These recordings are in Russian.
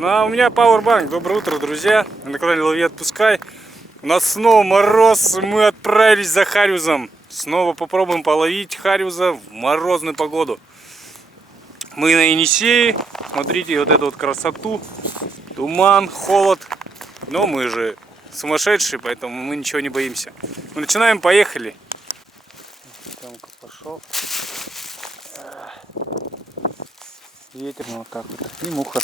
У меня Powerbank. Доброе утро, друзья. На канале Лови Отпускай. У нас снова мороз. Мы отправились за хариузом. Снова попробуем половить хариуза в морозную погоду. Мы на Енисее. Смотрите вот эту вот красоту. Туман, холод. Но мы же сумасшедшие, поэтому мы ничего не боимся. Мы начинаем, поехали. Тёмка пошел. Ветер вот так вот. И муха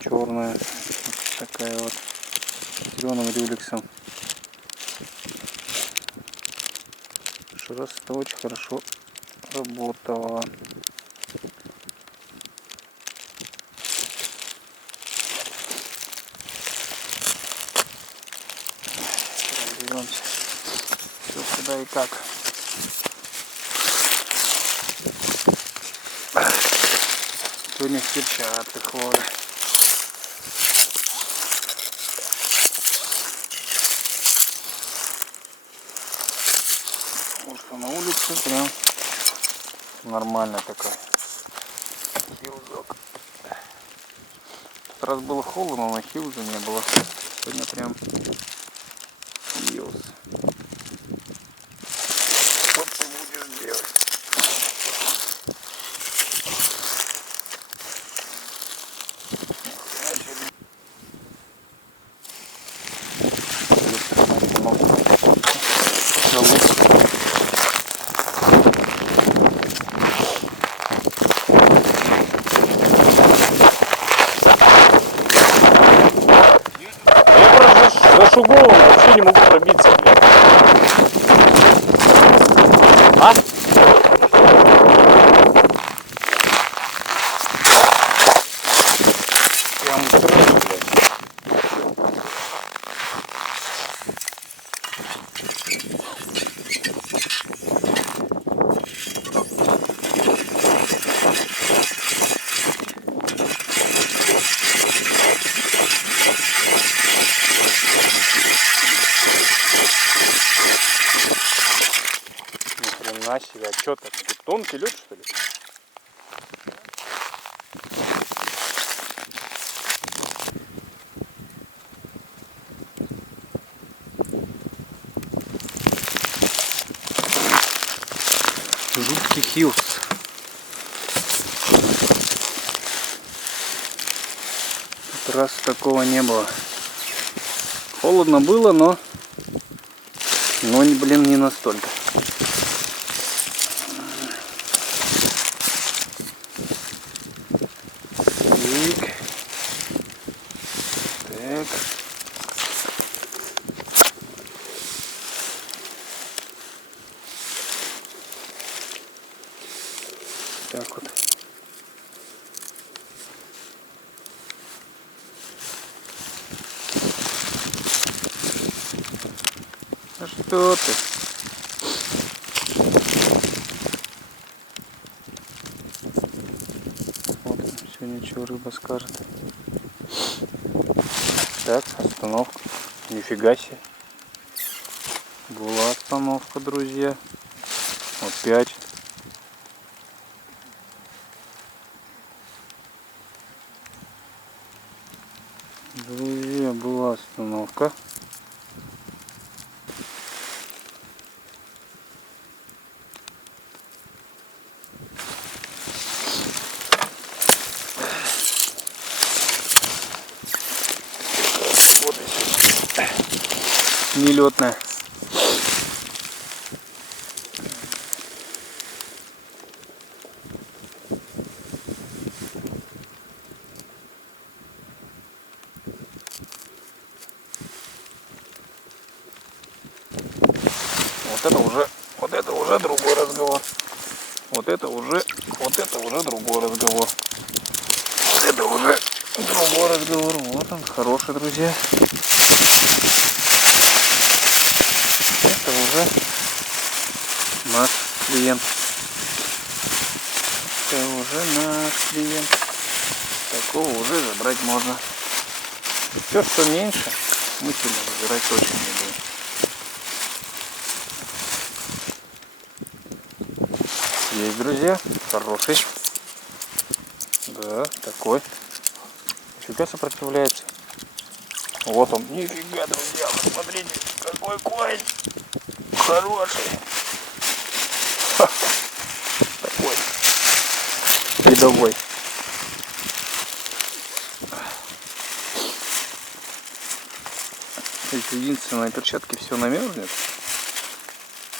черная. Вот такая вот. С зеленым рюлексом. Раз это очень хорошо работало. Разберемся, что куда и как. Сегодня в перчатках хлора. Вот что на улице прям нормально такой хилзок. В тот раз было холодно, но хилза не было. Сегодня прям хилз. Что ты будешь делать? Зашугован, вообще не могу пробиться, блядь. А? Прям устроен, блядь. На себя, что так? Тут тонкий лед, что ли? Жуткий хилз. Тут раз такого не было. Холодно было, но блин, не настолько. Так вот. А что ты? Смотрим, сегодня что рыба скажет. Так, остановка. Нифига себе. Была остановка, друзья. Опять. Друзья, была остановка. Вот нелетная. Вот это уже другой разговор. Вот это уже другой разговор. Вот это уже другой разговор. Вот он, хороший, друзья. Это уже наш клиент. Это уже наш клиент. Такого уже забрать можно. Все, что меньше, мы сильно забирать точно не будем. Есть, друзья, хороший. Да, такой. Нифига сопротивляется. Вот он. Нифига, друзья, посмотрите, какой конь. Хороший. Ха. Такой. Рядовой. Единственное, перчатки все намерзнет.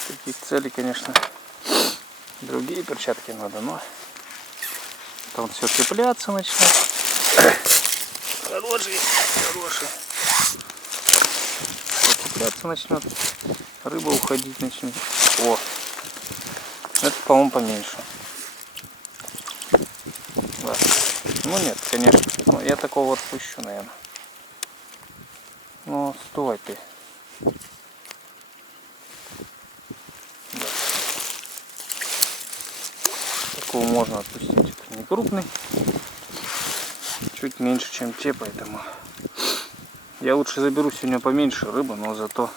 Таких целей, конечно, другие перчатки надо, но там все цепляться начнет. Хороший. Цепляться начнет. Рыба уходить начнет. О, это, по-моему, поменьше. Да. Ну нет, конечно. Ну, я такого отпущу, наверное. Ну, стой ты. Да. Такого можно отпустить. Не крупный. Чуть меньше, чем те, поэтому я лучше заберу сегодня поменьше рыбы, но зато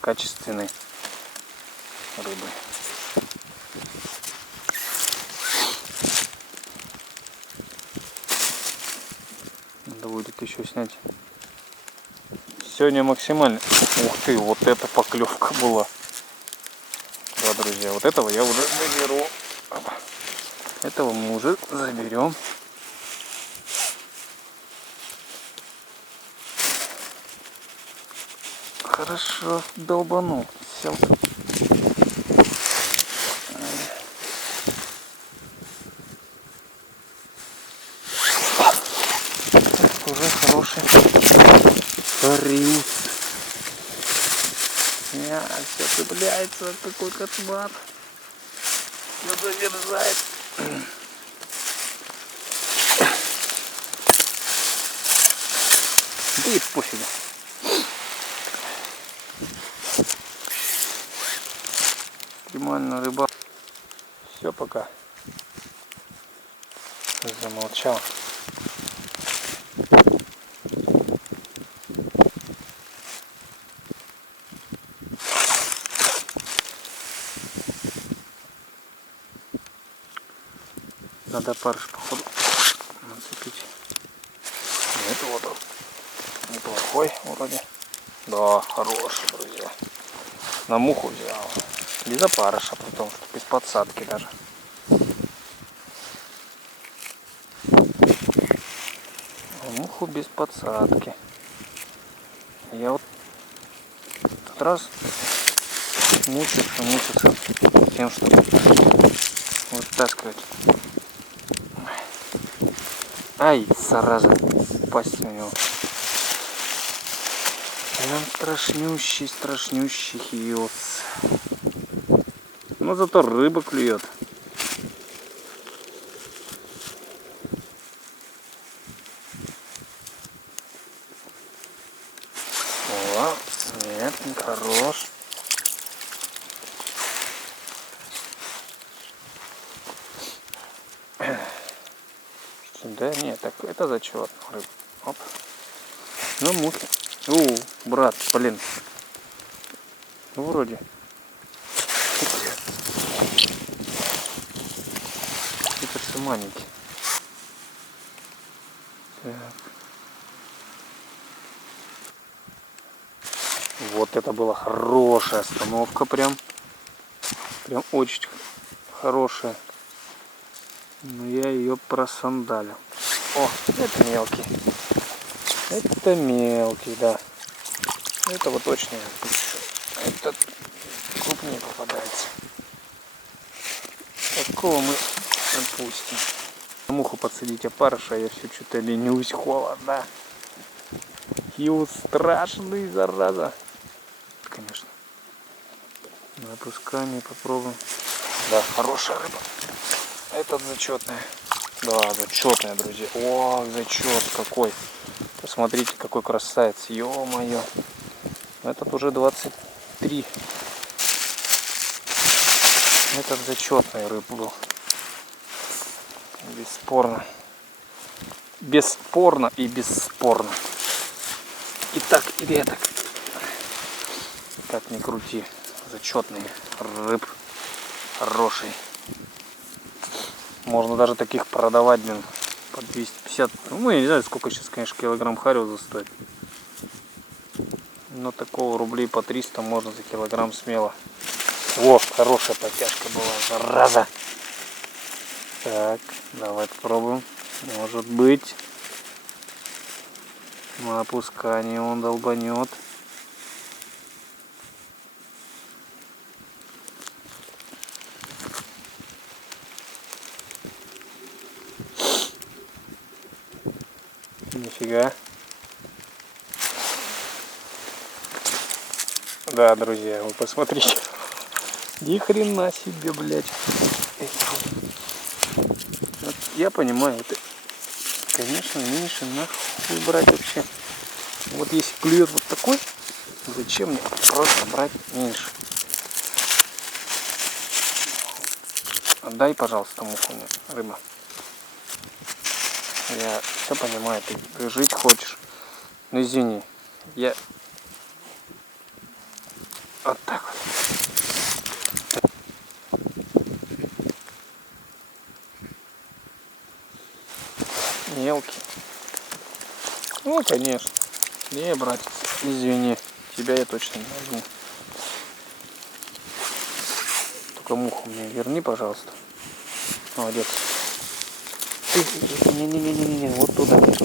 качественной рыбы. Надо будет еще снять. Сегодня максимально. Ух ты, вот эта поклевка была. Да, друзья, вот этого я уже заберу. Этого мы уже заберем. Хорошо долбанул. Все. Это уже хороший хариус. Все цепляется, какой кошмар. Надо держать. Да и пофигу. Экстремальная рыба. Все, пока. Замолчал. Надо парыш, походу, нацепить. Нет, вот он. Неплохой вроде. Да, хороший, друзья. На муху взял. Без опарыша, потом, что без подсадки даже. На муху без подсадки. Я вот этот раз мучился тем, что вытаскивать. Ай, зараза, пасть у него. Прям страшнющий хиос. Но зато рыба клюет. О, нет, не хорош. Да нет, так это зачетно рыба. Оп. Ну мухи. Брат, блин. Ну вроде. Это все маленький. Так. Вот это была хорошая остановка прям. Прям очень хорошая. Но я ее просандалил. О, это мелкий. Это мелкий, да. Этого точно я отпущу. Этот крупнее попадается. Такого мы отпустим. Муху подсадить опарыша, я все что-то ленюсь, холодно. Его страшный, зараза. Конечно. На опускании попробуем. Да, хорошая рыба. Этот зачетная. Да, зачетная, друзья. О, зачет какой. Посмотрите, какой красавец. Ё-моё. Этот уже 23. Этот зачетный рыб был. Бесспорно. Бесспорно и бесспорно. И так, и так. Как ни крути. Зачетный рыб. Хороший. Можно даже таких продавать, блин, по 250. Ну, я не знаю, сколько сейчас, конечно, килограмм хариуза стоит. Но такого рублей по 300 можно за килограмм смело. О, хорошая подтяжка была, зараза. Так, давай попробуем. Может быть. На опускании он долбанет. Нифига. Да, друзья, вы посмотрите. Ни хрена себе, блядь. Вот я понимаю, это, конечно, меньше нахуй брать вообще. Вот если клюет вот такой, зачем мне просто брать меньше? Отдай, пожалуйста, муху мне, рыба. Я все понимаю, ты жить хочешь. Ну извини, я вот так вот. Мелкий. Ну, конечно. Не, братец, извини. Тебя я точно не возьму. Только муху мне верни, пожалуйста. Молодец. Не-не-не-не-не, вот туда. Вот.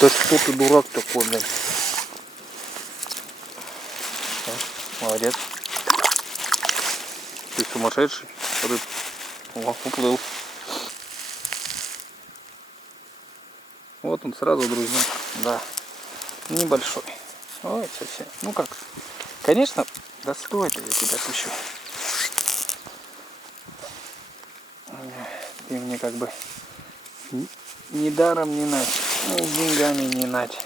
Да что ты дурак такой, блин. Молодец. Ты сумасшедший? Рыб. О, уплыл. Вот он сразу, друзья. Да. Небольшой. Ой, совсем. Ну как? Конечно, да стой ты, я тебя отпущу. Ты мне как бы ни даром не нать, ни с деньгами не нать.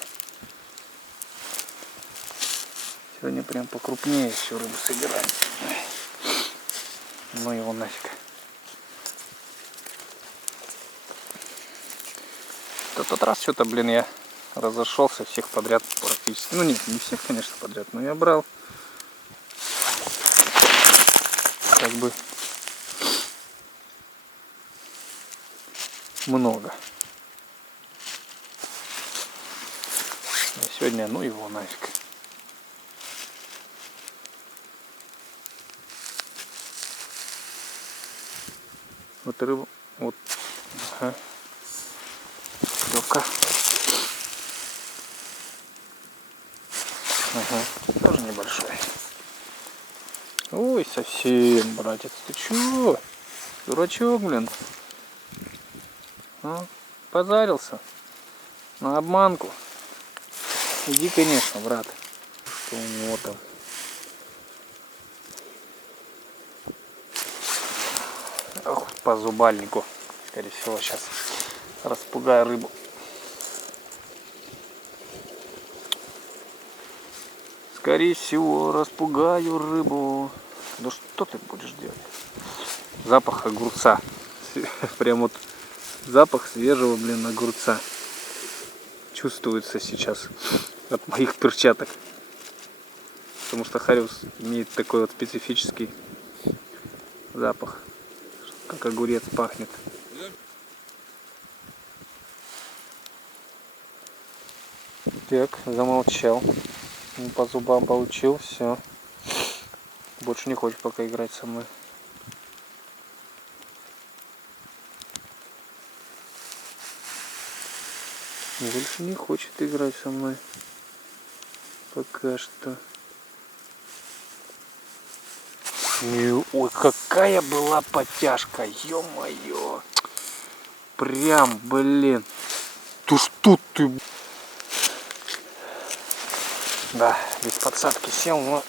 Сегодня прям покрупнее всю рыбу собираем. Ну его нафиг. Тот раз что-то, блин, я разошелся всех подряд практически. Ну нет, не всех, конечно, подряд, но я брал как бы много. А сегодня, ну его нафиг. Вот рыба, вот, ага. Лёгка. Ага, тоже небольшой. Ой, совсем, братец, ты чё? Дурачок, блин. А? Позарился на обманку. Иди, конечно, брат. Что у него там? Ох, по зубальнику. Скорее всего, сейчас распугаю рыбу. Скорее всего, распугаю рыбу. Да что ты будешь делать? Запах огурца. Прям вот запах свежего, блин, огурца. Чувствуется сейчас от моих перчаток. Потому что хариус имеет такой вот специфический запах. Как огурец пахнет. Так, замолчал. По зубам получил, все. Больше не хочет пока играть со мной. Больше не хочет играть со мной. Пока что. Ой, какая была подтяжка, ё-моё. Прям, блин. Ты что ты? Да, без подсадки сел, но...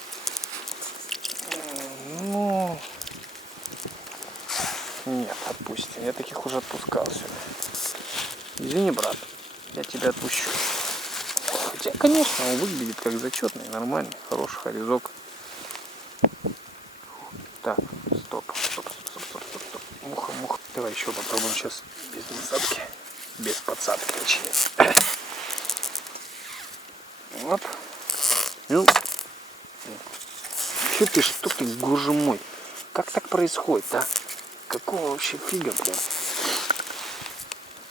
Ну... Нет, отпусти. Я таких уже отпускал сегодня. Извини, брат, я тебя отпущу. Хотя, конечно, он выглядит как зачетный, нормальный, хороший хорезок. Так, стоп. Муха. Давай еще попробуем сейчас без насадки. Без подсадки, точнее. Вот. Ну. Что ты, боже мой? Как так происходит, а? Какого вообще фига,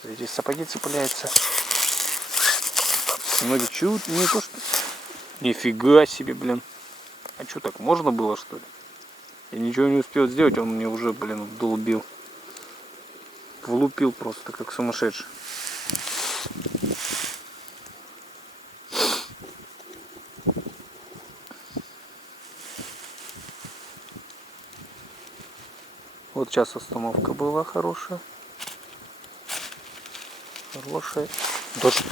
блин? Смотрите, сапоги цепляются. Ноги чуть не то что... Нифига себе, блин. А что, так можно было, что ли? Я ничего не успел сделать, он мне уже, блин, вдолбил. Влупил просто, как сумасшедший. Вот сейчас остановка была хорошая. Хорошая. Дождь.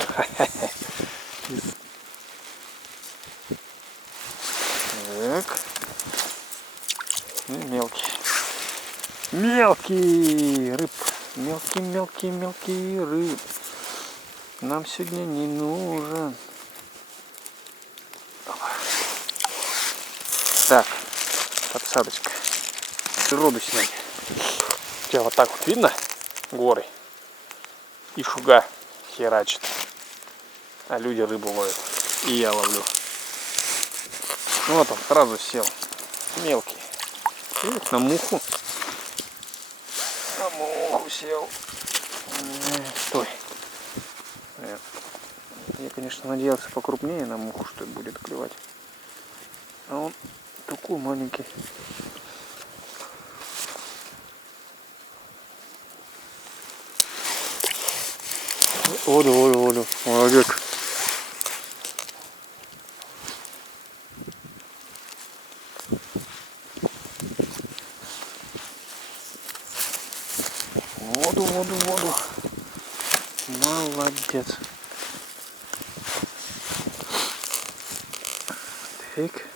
Так. Мелкий. Мелкий рыб. Мелкий рыб. Нам сегодня не нужен. Так. Подсадочка. Природу снять. У тебя вот так вот видно горы? И шуга херачит. А люди рыбу ловят. И я ловлю. Ну вот он сразу сел. Мелкий. И на муху. На муху сел. Стой. Нет. Я, конечно, надеялся покрупнее на муху, что будет клевать. А он такой маленький. Воду. Молодец. Воду. Молодец. Так.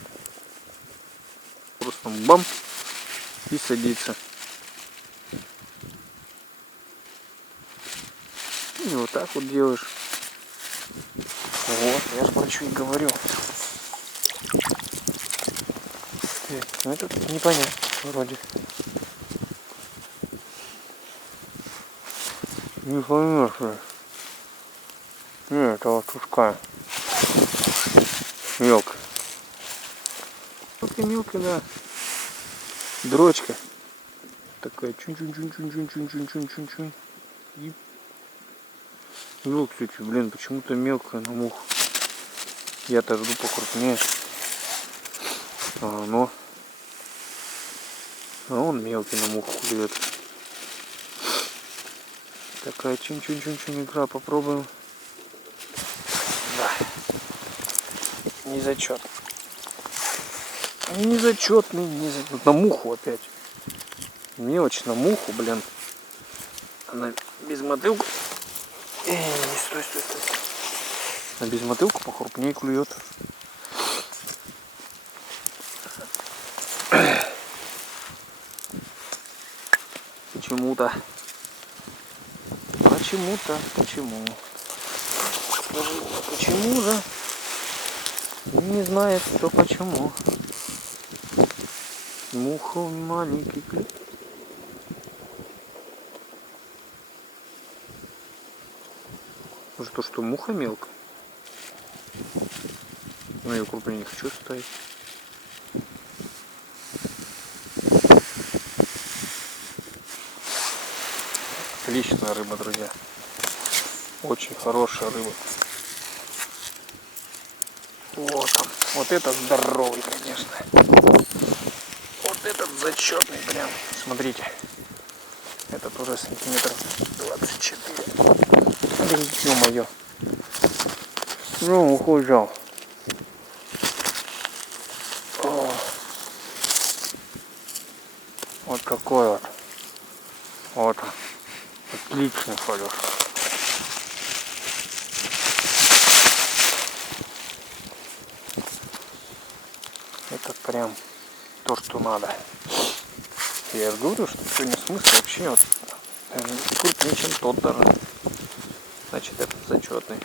Просто бам. И садится. И вот так вот делаешь. Вот, я же про что и говорю. Так, ну это непонятно вроде. Не поймешь, что. Нет, это вот пускай. Мелко. Мелко, да. Дрочка. Такая чун-чун-чун-чун-чун-чун-чун-чун-чун. И... Ну, кстати, блин, почему-то мелкая на муху. Я-то жду покрупнее. А он мелкий на муху клюет. Такая чин-чин-чин-чин игра. Попробуем. Да. Незачет. Незачетный. На муху опять. Мелочь на муху, блин. Она без мотылку. Стой. Она без мотылку покрупнее клюет. Почему-то. Почему? Почему же? Не знает, что почему. Муха маленький клюв. Может, то, что муха мелкая? Но я крупнее не хочу ставить. Отличная рыба, друзья. Очень хорошая рыба. Вот он. Вот этот здоровый, конечно. Вот этот зачетный прям. Смотрите. Этот уже сантиметров 24. Ё-моё. Ну, уху взял. Вот какой вот. Вот он. Отличный ходишь. Это прям то, что надо. Я же говорю, что сегодня смысл вообще вот крупнее, чем тот даже. Значит, этот зачетный.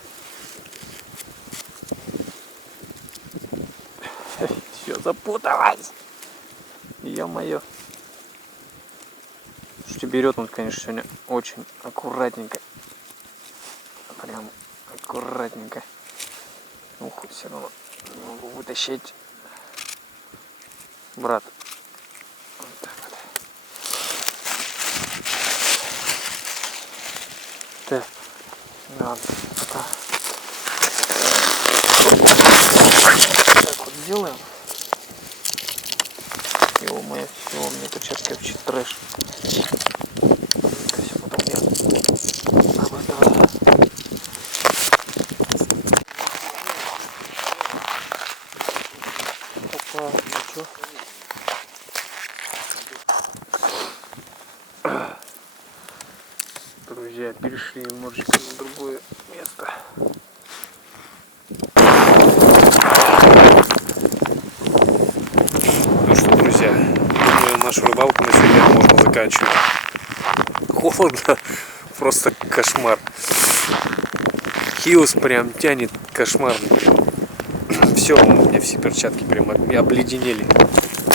Все запуталось. Ё-моё. Слушайте, берет он, конечно, сегодня очень аккуратненько. Прям аккуратненько. Ух, все равно не могу вытащить. Брат. Вот так вот. Так. Да, так вот делаем. Его моя все, у меня перчатки вообще трэш. Все, потом я обожаю. Опа, ну чё? Друзья, перешли немножечко на другое место. Ну что, друзья, думаю, нашу рыбалку на сегодня можно заканчивать. Холодно, просто кошмар. Хиус прям тянет кошмарный. Все, у меня все перчатки прям обледенели.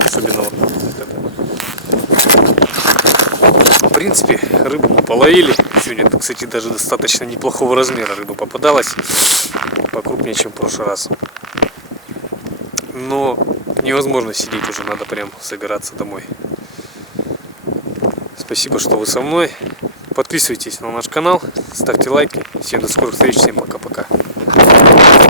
Особенно вот это. В принципе, рыбу мы половили. Сегодня, кстати, даже достаточно неплохого размера рыба попадалась. Покрупнее, чем в прошлый раз. Но невозможно сидеть уже, надо прям собираться домой. Спасибо, что вы со мной. Подписывайтесь на наш канал, ставьте лайки. Всем до скорых встреч, всем пока-пока.